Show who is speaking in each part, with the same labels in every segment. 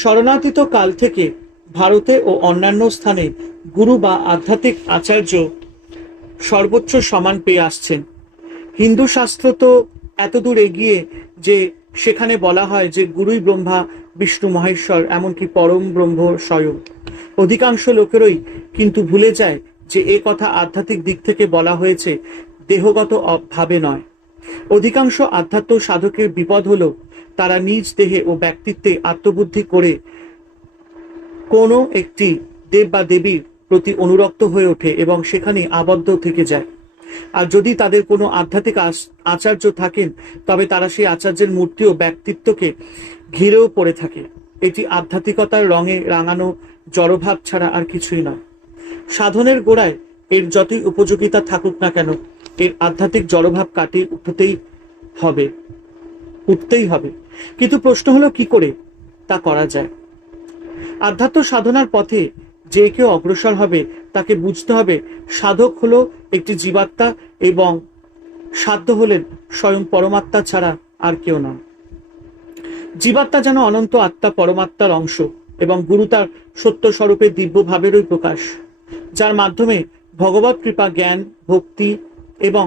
Speaker 1: স্মরণাতীত কাল থেকে ভারতে ও অন্যান্য স্থানে গুরু বা আধ্যাত্মিক আচার্য সর্বোচ্চ সমান পেয়ে আসছেন হিন্দু শাস্ত্র তো এত দূর এগিয়ে যে সেখানে বলা হয় যে গুরুই ব্রহ্মা বিষ্ণু মহেশ্বর এমনকি পরম ব্রহ্ম স্বয়ং অধিকাংশ লোকেরই কিন্তু ভুলে যায় যে এ কথা আধ্যাত্মিক দিক থেকে বলা হয়েছে দেহগত ভাবে নয় অধিকাংশ আধ্যাত্ম সাধকের বিপদ হলো তারা নিজ দেহে ও ব্যক্তিত্বে আত্মবুদ্ধি করে কোনো একটি দেব বা দেবীর প্রতি অনুরক্ত হয়ে ওঠে এবং সেখানে আবদ্ধ থেকে যায় আর যদি তাদের কোনো আধ্যাত্মিক আচার্য থাকেন তবে তারা সেই আচার্যের মূর্তি ও ব্যক্তিত্বকে ঘিরেও পড়ে থাকে এটি আধ্যাত্মিকতার রঙে রাঙানো জড়ভাব ছাড়া আর কিছুই নয় সাধনের গোড়ায় এর যতই উপযোগিতা থাকুক না কেন এর আধ্যাত্মিক জড়ভাব কাটিয়ে উঠতেই হবে উঠতেই হবে কিন্তু প্রশ্ন হলো কি করে তা করা যায় আধ্যাত্ম সাধনার পথে যে কেউ অগ্রসর হবে তাকে বুঝতে হবে সাধক হলো একটি জীবাত্মা এবং সাধ্য হলেন স্বয়ং পরমাত্মা ছাড়া আর কেউ নন জীবাত্মা যেন অনন্ত আত্মা পরমাত্মার অংশ এবং গুরু তার সত্য স্বরূপে দিব্য ভাবেরই প্রকাশ যার মাধ্যমে ভগবত কৃপা জ্ঞান ভক্তি এবং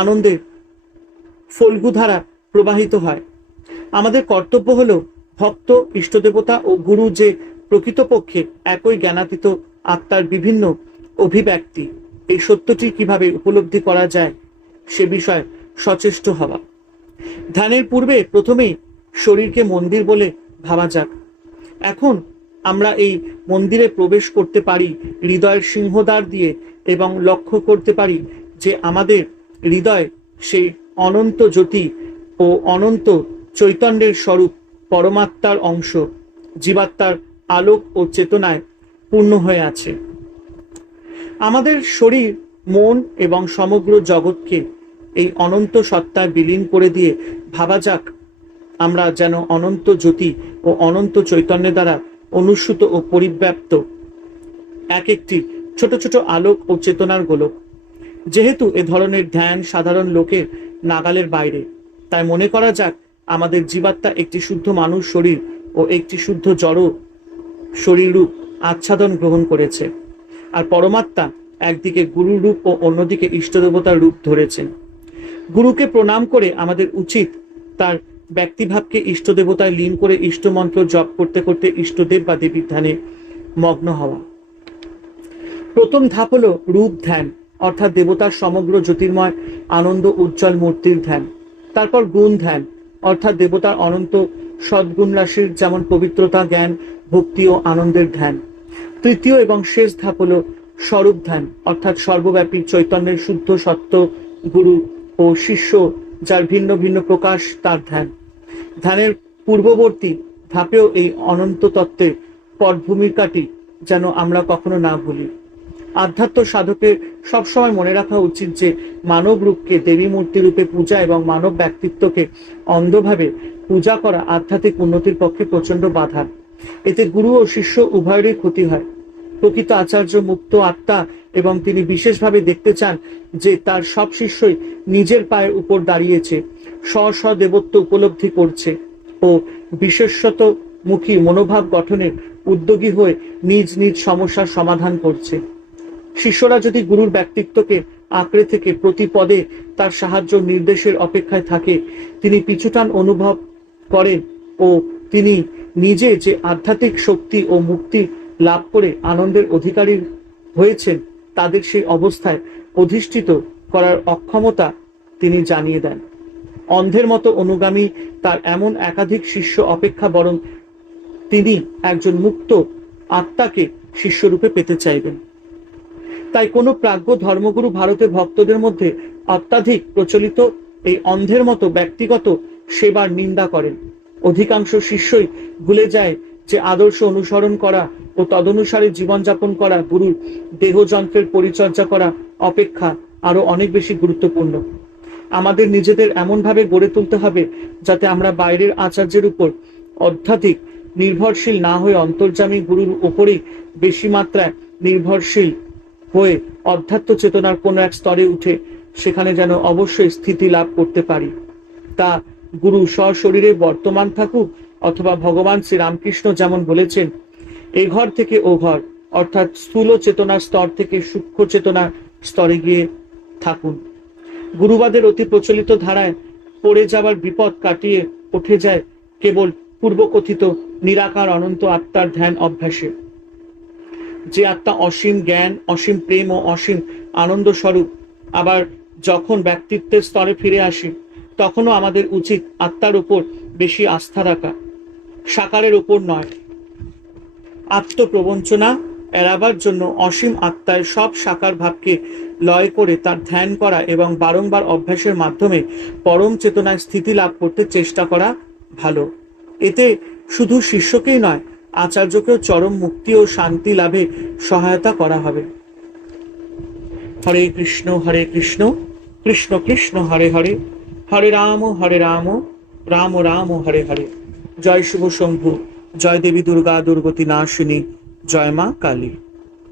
Speaker 1: আনন্দের ফলগুধারা প্রবাহিত হয় আমাদের কর্তব্য হল ভক্ত ইষ্টদেবতা ও গুরু যে প্রকৃতপক্ষে একই জ্ঞানাতীত আত্মার বিভিন্ন অভিব্যক্তি এই সত্যটি কিভাবে উপলব্ধি করা যায় সে বিষয়ে সচেষ্ট হওয়া ধ্যানের পূর্বে প্রথমেই শরীরকে মন্দির বলে ভাবা যাক এখন আমরা এই মন্দিরে প্রবেশ করতে পারি হৃদয়ের সিংহদ্বার দিয়ে এবং লক্ষ্য করতে পারি যে আমাদের হৃদয় সেই অনন্ত জ্যোতি ও অনন্ত চৈতন্যের স্বরূপ পরমাত্মার অংশ জীবাত্মার আলোক ও চেতনায় পূর্ণ হয়ে আছে আমাদের শরীর মন এবং সমগ্র জগৎকে এই অনন্ত সত্তায় বিলীন করে দিয়ে ভাবা যাক আমরা যেন অনন্ত জ্যোতি ও অনন্ত চৈতন্য দ্বারা অনুসূত ও পরিব্যাপ্ত এক একটি ছোট ছোট আলোক ও চেতনার গোলক যেহেতু এ ধরনের ধ্যান সাধারণ লোকের নাগালের বাইরে তাই মনে করা যাক আমাদের জীবাত্মা একটি শুদ্ধ মানুষ শরীর ও একটি শুদ্ধ জড় শরীর রূপ আচ্ছাদন গ্রহণ করেছে আর পরমাত্মা একদিকে গুরু রূপ ও অন্যদিকে ইষ্টদেবতার রূপ ধরেছেন গুরুকে প্রণাম করে আমাদের উচিত তার ব্যক্তিভাবকে ইষ্টদেবতায় লীন করে ইষ্টমন্ত্র জপ করতে করতে ইষ্টদেব বা দেবীর ধ্যানে মগ্ন হওয়া প্রথম ধাপ হলো রূপ ধ্যান অর্থাৎ দেবতার সমগ্র জ্যোতির্ময় আনন্দ উজ্জ্বল মূর্তির ধ্যান তারপর গুণ ধ্যান অর্থাৎ দেবতার অনন্ত সদ্গুণ রাশির যেমন পবিত্রতা জ্ঞান ভক্তি ও আনন্দের ধ্যান তৃতীয় এবং শেষ ধাপ হল স্বরূপ ধ্যান অর্থাৎ সর্বব্যাপী চৈতন্যের শুদ্ধ সত্য গুরু ও শিষ্য যার ভিন্ন ভিন্ন প্রকাশ তার ধ্যান ধ্যানের পূর্ববর্তী ধাপেও এই অনন্ত তত্ত্বের পটভূমিকাটি যেন আমরা কখনো না ভুলি আধ্যাত্ম সাধকের সবসময় মনে রাখা উচিত যে মানব রূপকে দেবী মূর্তি রূপে পূজা এবং মানব ব্যক্তিত্বকে অন্ধভাবে পূজা করা আধ্যাত্মিক উন্নতির পক্ষে প্রচন্ড বাধা এতে গুরু ও শিষ্য উভয়েরই ক্ষতি হয় প্রকৃত আচার্য মুক্ত আত্মা এবং তিনি বিশেষভাবে দেখতে চান যে তার সব শিষ্যই নিজের পায়ের উপর দাঁড়িয়েছে স্ব স্ব দেবত্ব উপলব্ধি করছে ও বিশেষত মুখী মনোভাব গঠনের উদ্যোগী হয়ে নিজ নিজ সমস্যার সমাধান করছে শিষ্যরা যদি গুরুর ব্যক্তিত্বকে আঁকড়ে থেকে প্রতি পদে তার সাহায্য নির্দেশের অপেক্ষায় থাকে তিনি পিছুটান অনুভব করেন ও তিনি নিজে যে আধ্যাত্মিক শক্তি ও মুক্তি লাভ করে আনন্দের অধিকারী হয়েছেন তাদের সেই অবস্থায় অধিষ্ঠিত করার অক্ষমতা তিনি জানিয়ে দেন অন্ধের মতো অনুগামী তার এমন একাধিক শিষ্য অপেক্ষা বরং তিনি একজন মুক্ত আত্মাকে শিষ্যরূপে পেতে চাইবেন তাই কোনো প্রাজ্ঞ ধর্মগুরু ভারতে ভক্তদের মধ্যে অত্যাধিক প্রচলিত এই অন্ধের মতো ব্যক্তিগত সেবার নিন্দা করেন অধিকাংশ শিষ্যই ভুলে যায় যে আদর্শ অনুসরণ করা ও তদনুসারে জীবনযাপন করা গুরুর দেহযন্ত্রের পরিচর্যা করা অপেক্ষা আরো অনেক বেশি গুরুত্বপূর্ণ আমাদের নিজেদের এমনভাবে গড়ে তুলতে হবে যাতে আমরা বাইরের আচার্যের উপর অধ্যাধিক নির্ভরশীল না হয়ে অন্তর্জামী গুরুর উপরেই বেশি মাত্রায় নির্ভরশীল হয়ে অধ্যাত্ম চেতনার কোনো এক স্তরে উঠে সেখানে যেন অবশ্যই স্থিতি লাভ করতে পারি তা গুরু সশরীরে বর্তমান থাকুক অথবা ভগবান শ্রীরামকৃষ্ণ যেমন বলেছেন এ ঘর থেকে ও ঘর অর্থাৎ স্থূল চেতনার স্তর থেকে সূক্ষ্ম চেতনার স্তরে গিয়ে থাকুন গুরুবাদের অতি প্রচলিত ধারায় পড়ে যাওয়ার বিপদ কাটিয়ে উঠে যায় কেবল পূর্বকথিত নিরাকার অনন্ত আত্মার ধ্যান অভ্যাসে যে আত্মা অসীম জ্ঞান অসীম প্রেম ও অসীম আনন্দ স্বরূপ আবার যখন ব্যক্তিত্বের স্তরে ফিরে আসি তখনও আমাদের উচিত আত্মার উপর বেশি আস্থা রাখা সাকারের উপর নয় আত্মপ্রবঞ্চনা এড়াবার জন্য অসীম আত্মায় সব সাকার ভাবকে লয় করে তার ধ্যান করা এবং বারংবার অভ্যাসের মাধ্যমে পরম চেতনায় স্থিতি লাভ করতে চেষ্টা করা ভালো এতে শুধু শিষ্যকেই নয় আচার্যকেও চরম মুক্তি ও শান্তি লাভে সহায়তা করা হবে হরে কৃষ্ণ হরে কৃষ্ণ কৃষ্ণ কৃষ্ণ হরে হরে হরে রাম হরে রাম রাম রাম হরে হরে জয় শুভ শম্ভু জয় দেবী দুর্গা দুর্গতি নাশিনী জয় মা কালী